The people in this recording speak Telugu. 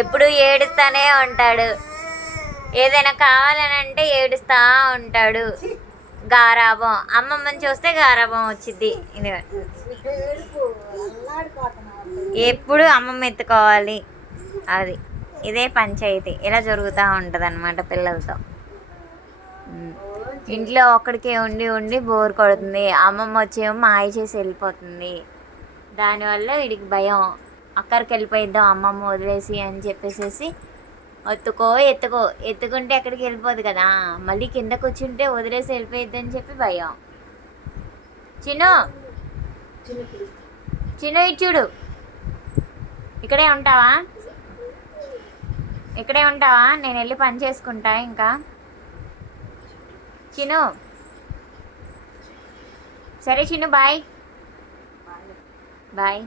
ఎప్పుడు ఏడుస్తానే ఉంటాడు. ఏదైనా కావాలని అంటే ఏడుస్తా ఉంటాడు. గారాబం అమ్మమ్మని చూస్తే గారాబం వచ్చింది. ఎప్పుడు అమ్మమ్మ ఎత్తుకోవాలి. అది ఇదే పంచాయతీ. ఇలా జరుగుతూ ఉంటుంది అన్నమాట పిల్లలతో. ఇంట్లో ఒక్కడికే ఉండి ఉండి బోర్ కొడుతుంది. అమ్మమ్మ వచ్చేమో మాయ చేసి వెళ్ళిపోతుంది. దానివల్ల వీడికి భయం. అక్కడికి వెళ్ళిపోయిద్దాం అమ్మమ్మ వదిలేసి అని చెప్పేసి ఎత్తుకుంటే ఎక్కడికి వెళ్ళిపోదు కదా, మళ్ళీ కింద కూర్చుంటే వదిలేసి వెళ్ళిపోయిద్ది అని చెప్పి భయం. చిన్ను చిన్ను ఇచ్చుడు, ఇక్కడే ఉంటావా? నేను వెళ్ళి పని చేసుకుంటా. ఇంకా చిన్ను సరే చిన్ను, బాయ్ బాయ్.